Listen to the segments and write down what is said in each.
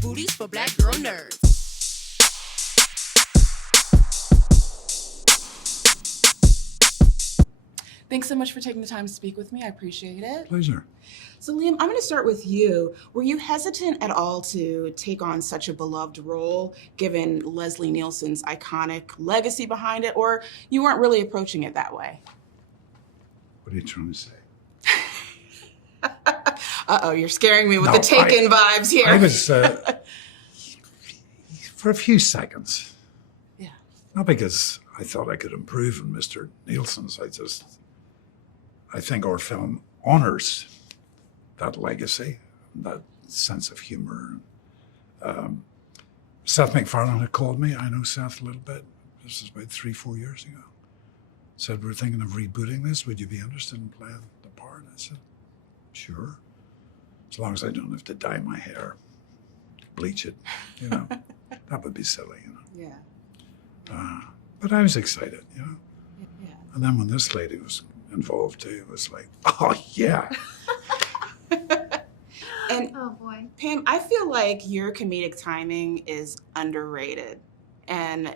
booties for black girl nerds. Thanks so much for taking the time to speak with me. I appreciate it. Pleasure. So Liam, I'm going to start with you. Were you hesitant at all to take on such a beloved role, given Leslie Nielsen's iconic legacy behind it, or you weren't really approaching it that way? What are you trying to say? Uh-oh, you're scaring me with the Taken vibes here. I was, for a few seconds. Yeah. Not because I thought I could improve on Mr. Nielsen's. I think our film honors that legacy, that sense of humor. Seth MacFarlane had called me. I know Seth a little bit. This is about 3-4 years ago. Said, we're thinking of rebooting this. Would you be interested in playing the part? I said, sure. As long as I don't have to dye my hair, bleach it, that would be silly, Yeah. But I was excited, Yeah. And then when this lady was involved too, it was like, oh yeah. And Oh boy. Pam, I feel like your comedic timing is underrated. And,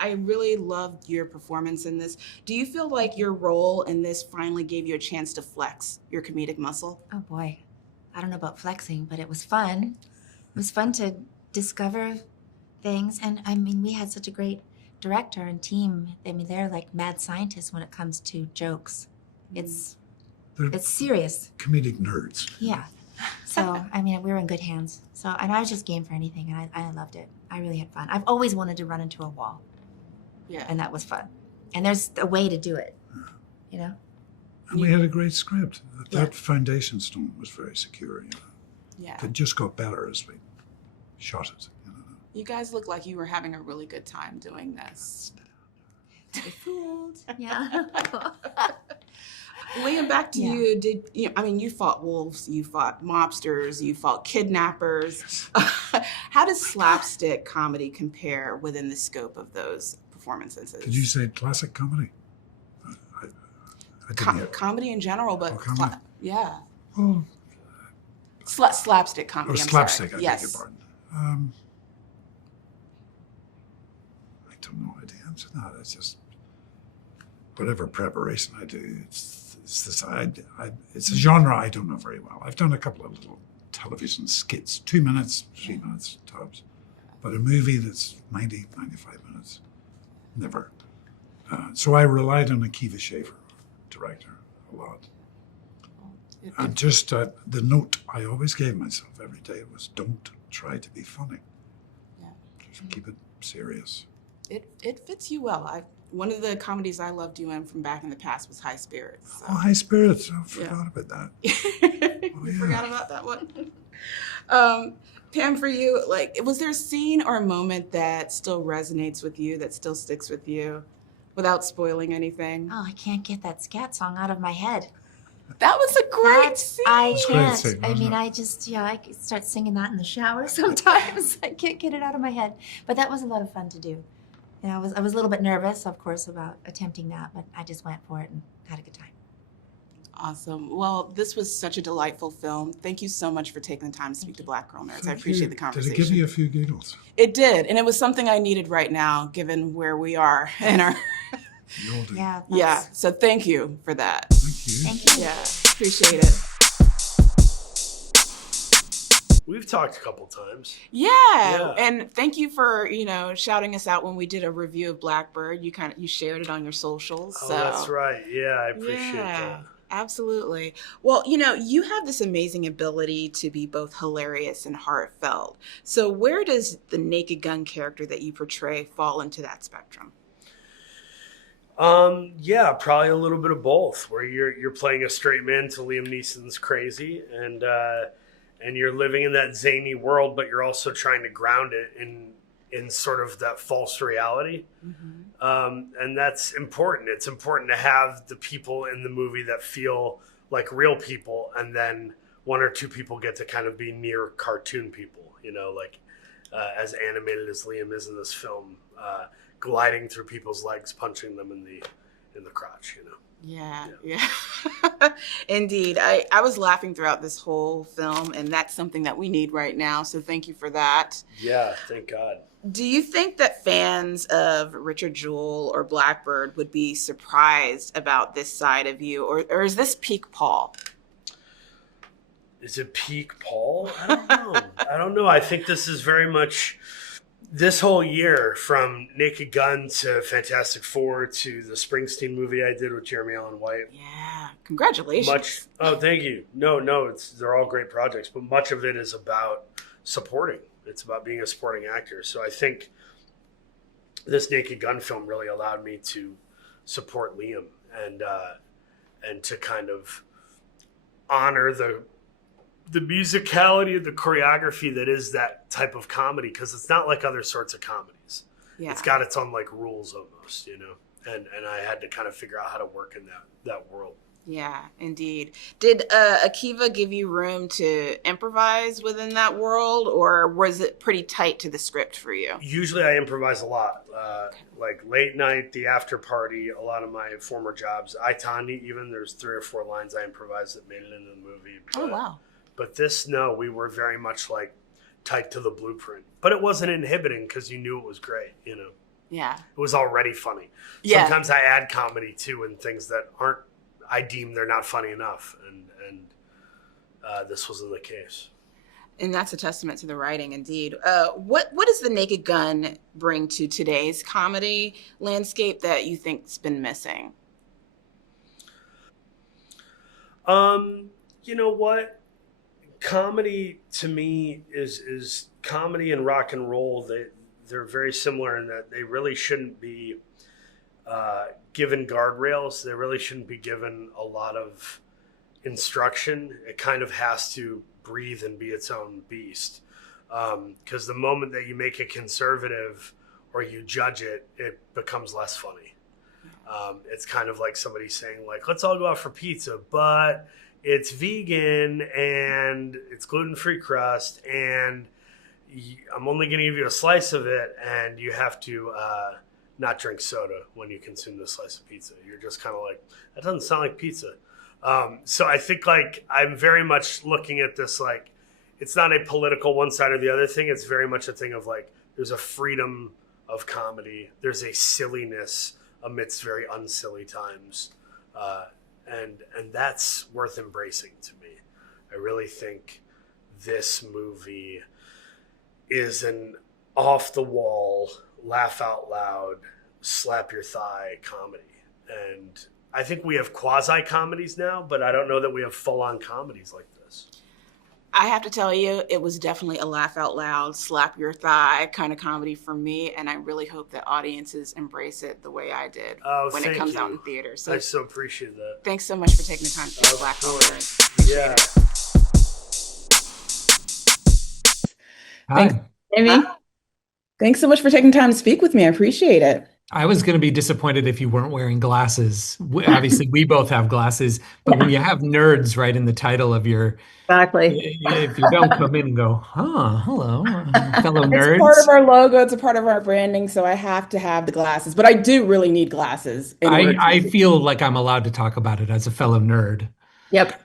I really loved your performance in this. Do you feel like your role in this finally gave you a chance to flex your comedic muscle? Oh boy. I don't know about flexing, but it was fun. It was fun to discover things. And I mean, we had such a great director and team. I mean, they're like mad scientists when it comes to jokes. They're It's serious. comedic nerds. Yeah. So, I mean, we were in good hands. So, and I was just game for anything, and I loved it. I really had fun. I've always wanted to run into a wall, Yeah. and that was fun. And there's a way to do it, And we had a great script. Yeah. That foundation stone was very secure, Yeah. It just got better as we shot it, You guys look like you were having a really good time doing this. Fooled. Yeah. Liam, back to Yeah. you. You fought wolves, you fought mobsters, you fought kidnappers. How does slapstick comedy compare within the scope of those performances? Did you say classic comedy? I didn't hear. Comedy in general, but Oh, comedy. yeah. Oh, Slapstick comedy. I'm slapstick, sorry. I beg Yes. your pardon. I don't know how to answer that. It's just whatever preparation I do. It's a genre I don't know very well. I've done a couple of little television skits, 2 minutes, 3 minutes tops, but a movie that's 90, 95 minutes, never. So I relied on Akiva Schaffer, director, a lot. And just the note I always gave myself every day was, don't try to be funny. Yeah. Just keep it serious. It fits you well. One of the comedies I loved you in from back in the past was High Spirits. So. Oh, High Spirits. I forgot about that. You yeah. forgot about that one. Pam, for you, was there a scene or a moment that still resonates with you, that still sticks with you, without spoiling anything? Oh, I can't get that scat song out of my head. That was a great scene. I It's a great can't. scene, I wasn't mean, it? I just, I could start singing that in the shower sometimes. I can't get it out of my head. But that was a lot of fun to do. I was a little bit nervous, of course, about attempting that, but I just went for it and had a good time. Awesome. Well, this was such a delightful film. Thank you so much for taking the time to speak to Black Girl Nerds. I Thank appreciate you. the conversation. Did it give you a few giggles? It did, and it was something I needed right now, given where we are in our. You all do. Yeah. Yeah. So thank you for that. Thank you. Thank you. Yeah, appreciate it. We've talked a couple times. Yeah, and thank you for shouting us out when we did a review of Blackbird. You shared it on your socials. Oh, so. that's right. Yeah, I appreciate that. Absolutely. Well, you have this amazing ability to be both hilarious and heartfelt. So where does the Naked Gun character that you portray fall into that spectrum? Yeah, probably a little bit of both, where you're playing a straight man to Liam Neeson's crazy, and you're living in that zany world, but you're also trying to ground it in sort of that false reality. Mm-hmm. And that's important. It's important to have the people in the movie that feel like real people, and then one or two people get to kind of be near cartoon people, as animated as Liam is in this film, gliding through people's legs, punching them in the crotch, Yeah. Indeed. I was laughing throughout this whole film, and that's something that we need right now. So thank you for that. Yeah, thank God. Do you think that fans of Richard Jewell or Blackbird would be surprised about this side of you, or is this peak Paul? Is it peak Paul? I don't know. I don't know. I think this is very much this whole year, from Naked Gun to Fantastic Four to the Springsteen movie I did with Jeremy Allen White. Yeah, congratulations. Oh, thank you. No, they're all great projects, but much of it is about supporting. It's about being a supporting actor. So I think this Naked Gun film really allowed me to support Liam and to kind of honor the musicality and the choreography that is that type of comedy, because it's not like other sorts of comedies. Yeah. It's got its own like rules almost, you know, and I had to kind of figure out how to work in that world. Yeah, indeed. Did Akiva give you room to improvise within that world, or was it pretty tight to the script for you? Usually I improvise a lot, like late night, the after party, a lot of my former jobs. I, Tanya, even there's 3 or 4 lines I improvised that made it into the movie. Oh, wow. But this, no, we were very much like tight to the blueprint. But it wasn't inhibiting because you knew it was great, you know? Yeah. It was already funny. Yeah. Sometimes I add comedy too in things that aren't, I deem they're not funny enough. And this wasn't the case. And that's a testament to the writing, indeed. What does the Naked Gun bring to today's comedy landscape that you think's been missing? You know what? Comedy to me is comedy and rock and roll. They're very similar in that they really shouldn't be given guardrails. They really shouldn't be given a lot of instruction. It kind of has to breathe and be its own beast. Because the moment that you make it conservative or you judge it, it becomes less funny. It's kind of like somebody saying, like, let's all go out for pizza, but it's vegan and it's gluten-free crust and I'm only going to give you a slice of it and you have to not drink soda when you consume this slice of pizza. You're just kind of like, that doesn't sound like pizza. So I think like I'm very much looking at this like it's not a political one side or the other thing. It's very much a thing of like there's a freedom of comedy. There's a silliness amidst very unsilly times. And that's worth embracing to me. I really think this movie is an off-the-wall, laugh-out-loud, slap-your-thigh comedy. And I think we have quasi-comedies now, but I don't know that we have full-on comedies like this. I have to tell you, it was definitely a laugh-out-loud, slap-your-thigh kind of comedy for me, and I really hope that audiences embrace it the way I did when it comes out in theaters. So I so appreciate that. Thanks so much for taking the time to be Black Hauser. Yeah. Hi. Amy. Thanks so much for taking time to speak with me. I appreciate it. I was going to be disappointed if you weren't wearing glasses. Obviously, we both have glasses, but when you have nerds right in the title of your... Exactly. If you don't come in and go, hello, fellow nerds. It's part of our logo. It's a part of our branding, so I have to have the glasses. But I do really need glasses. I feel like I'm allowed to talk about it as a fellow nerd. Yep.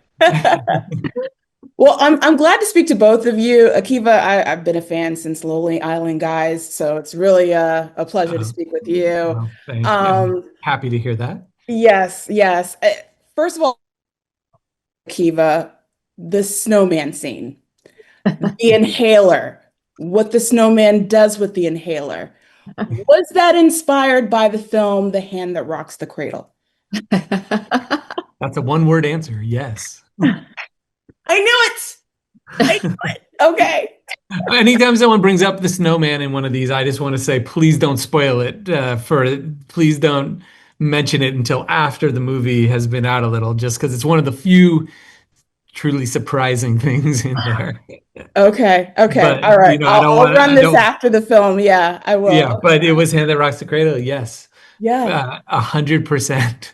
Well, I'm glad to speak to both of you. Akiva, I've been a fan since Lonely Island Guys, so it's really a pleasure to speak with you. Well, thank you. I'm happy to hear that. Yes. First of all, Akiva, the snowman scene, the inhaler, what the snowman does with the inhaler. Was that inspired by the film The Hand That Rocks the Cradle? That's a one-word answer, yes. I knew it. Okay. Anytime someone brings up the snowman in one of these, I just want to say, please don't spoil it. Please don't mention it until after the movie has been out a little, just because it's one of the few truly surprising things in there. Okay. But, all right. I'll run this after the film. Yeah, I will. Yeah, but it was Hand That Rocks the Cradle. Yes. Yeah. 100%.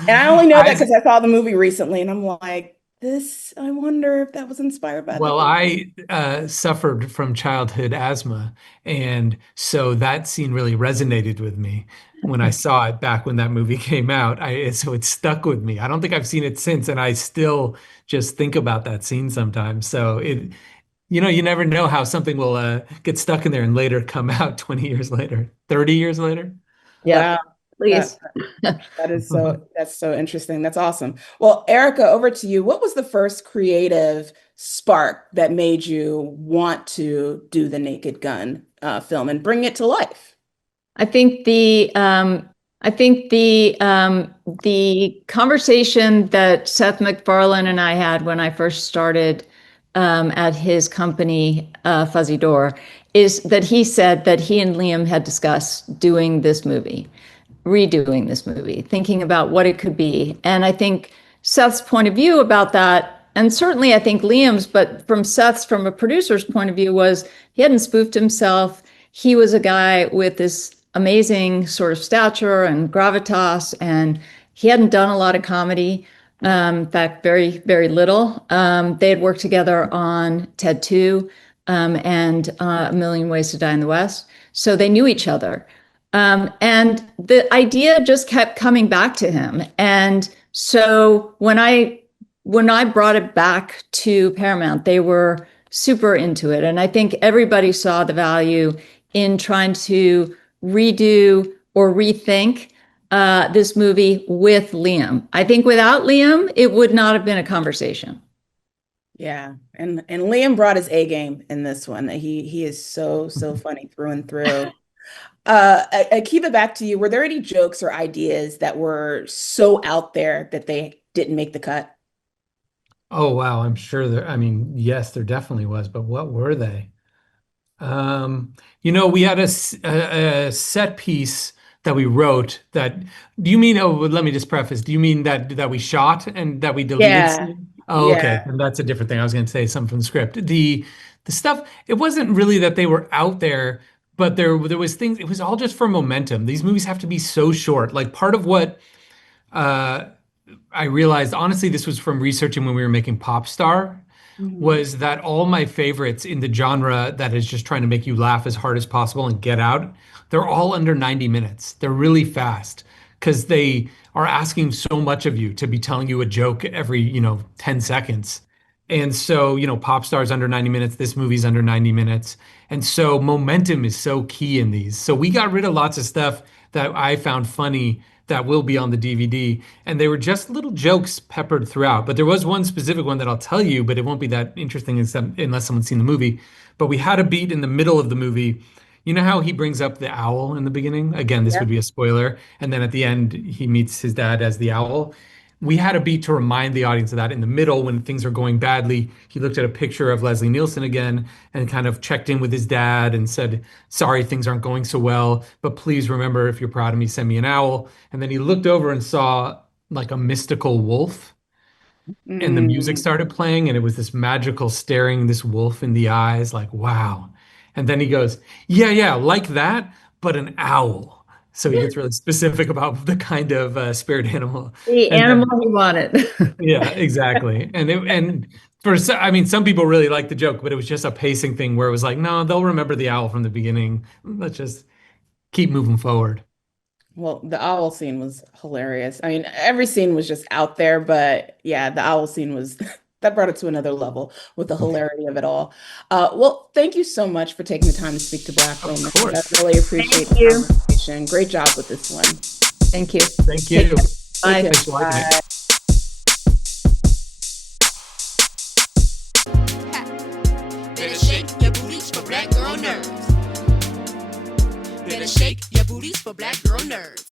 And I only know that because I saw the movie recently, and I'm like, I wonder if that was inspired by that. Well, I suffered from childhood asthma, and so that scene really resonated with me. when I saw it back when that movie came out. So it stuck with me. I don't think I've seen it since, and I still just think about that scene sometimes. So you never know how something will get stuck in there and later come out 20 years later, 30 years later. Yeah, Wow. please. That's so interesting. That's awesome. Well, Erica, over to you. What was the first creative spark that made you want to do the Naked Gun film and bring it to life? I think the conversation that Seth MacFarlane and I had when I first started at his company, Fuzzy Door, is that he said that he and Liam had discussed doing this movie, redoing this movie, thinking about what it could be. And I think Seth's point of view about that, and certainly I think Liam's, but from a producer's point of view, was he hadn't spoofed himself. He was a guy with this amazing sort of stature and gravitas, and he hadn't done a lot of comedy. In fact, very, very little. They had worked together on Ted 2 and A Million Ways to Die in the West. So they knew each other. And the idea just kept coming back to him. And so when I brought it back to Paramount, they were super into it. And I think everybody saw the value in trying to redo or rethink this movie with Liam. I think without Liam, it would not have been a conversation. Yeah, and Liam brought his A game in this one. He is so funny through and through. Akiva, back to you. Were there any jokes or ideas that were so out there that they didn't make the cut? Oh, wow. I'm sure I mean, yes, there definitely was, but what were they? We had a set piece that we wrote do you mean, let me just preface, do you mean that we shot and that we deleted? Yeah. Oh, okay. Yeah. And that's a different thing. I was going to say something from the script. The stuff, it wasn't really that they were out there, but there was things, it was all just for momentum. These movies have to be so short. Like part of what, I realized, honestly, this was from researching when we were making Pop Star, was that all my favorites in the genre that is just trying to make you laugh as hard as possible and get out, they're all under 90 minutes. They're really fast because they are asking so much of you to be telling you a joke every, 10 seconds. And so, Pop Star's under 90 minutes, this movie's under 90 minutes. And so momentum is so key in these. So we got rid of lots of stuff that I found funny that will be on the DVD. And they were just little jokes peppered throughout. But there was one specific one that I'll tell you, but it won't be that interesting unless someone's seen the movie. But we had a beat in the middle of the movie. You know how he brings up the owl in the beginning? Again, this would be a spoiler. And then at the end, he meets his dad as the owl. We had a beat to remind the audience of that in the middle when things are going badly. He looked at a picture of Leslie Nielsen again and kind of checked in with his dad and said, sorry, things aren't going so well, but please remember, if you're proud of me, send me an owl. And then he looked over and saw like a mystical wolf, and the music started playing, and it was this magical staring this wolf in the eyes, like, wow. And then he goes, yeah, like that, but an owl. So he gets really specific about the kind of spirit animal. The animal he wanted. Yeah, exactly. And some people really liked the joke, but it was just a pacing thing where it was like, no, they'll remember the owl from the beginning. Let's just keep moving forward. Well, the owl scene was hilarious. I mean, every scene was just out there, but yeah, the owl scene was that brought it to another level with the hilarity of it all. Well, thank you so much for taking the time to speak to Black Women. Of course. I really appreciate the conversation. Great job with this one. Thank you. Thank you. Bye. Thanks for liking it. Better shake your booties for black girl nerves. Better shake your booties for black girl nerves.